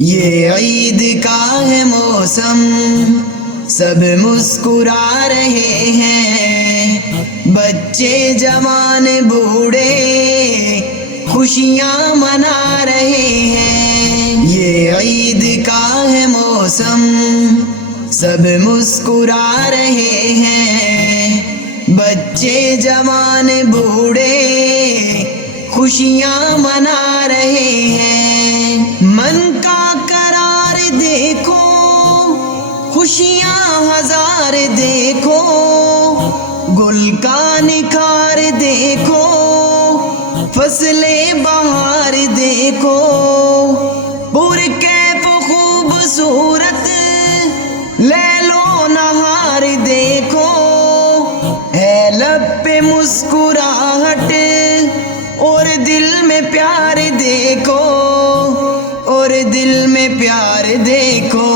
یہ عید کا ہے موسم، سب مسکرا رہے ہیں، بچے جوان بوڑھے خوشیاں منا رہے ہیں۔ یہ عید کا ہے موسم، سب مسکرا رہے ہیں، بچے جوان بوڑھے خوشیاں منا رہے ہیں۔ من کا قرار دیکھو، خوشیاں ہزار دیکھو، گل کا نکھار دیکھو، فصل بہار دیکھو، پرکیف خوبصورت لیل و نہار دیکھو، ہے لب پہ مسکراہٹ اور دل میں پیار دیکھو، اور دل میں پیار دیکھو،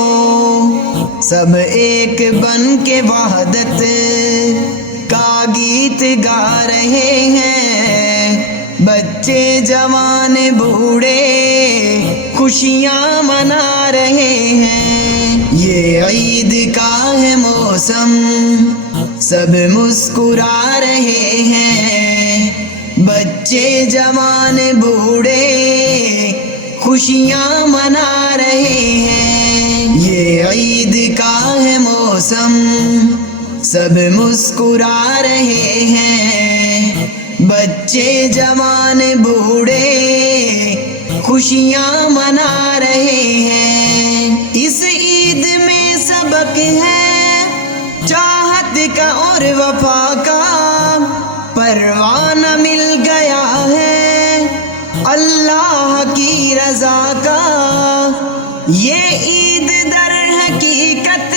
سب ایک بن کے وحدت کا گیت گا رہے ہیں، بچے جوان بوڑھے خوشیاں منا رہے ہیں۔ یہ عید کا ہے موسم، سب مسکرا رہے ہیں، بچے جوان بوڑھے خوشیاں منا رہے ہیں۔ یہ عید کا ہے موسم، سب مسکرا رہے ہیں، بچے جوان بوڑھے خوشیاں منا رہے ہیں۔ اس عید میں سبق ہے چاہت کا اور وفا کا، پروانہ مل گیا ہے اللہ کی رضا کا۔ یہ عید در حقیقت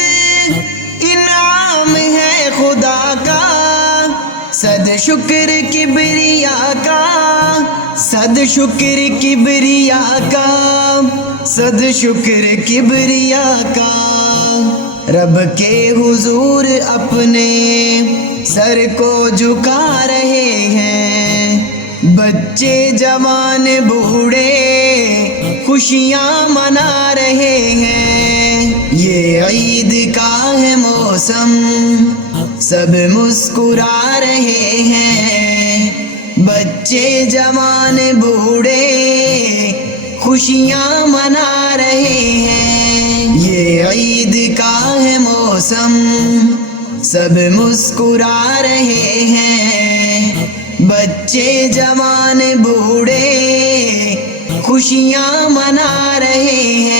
انعام ہے خدا کا، صد شکر کبریا کا، صد شکر کبریا کا، صد شکر کبریا کا۔ رب کے حضور اپنے سر کو جھکا رہے ہیں، بچے جوان بوڑھے خوشیاں منا رہے ہیں۔ یہ عید کا ہے موسم، سب مسکرا رہے ہیں، بچے جوان بوڑھے خوشیاں منا رہے ہیں۔ یہ عید کا ہے موسم، سب مسکرا رہے ہیں، بچے جوان بوڑھے خوشیاں منا رہے ہیں۔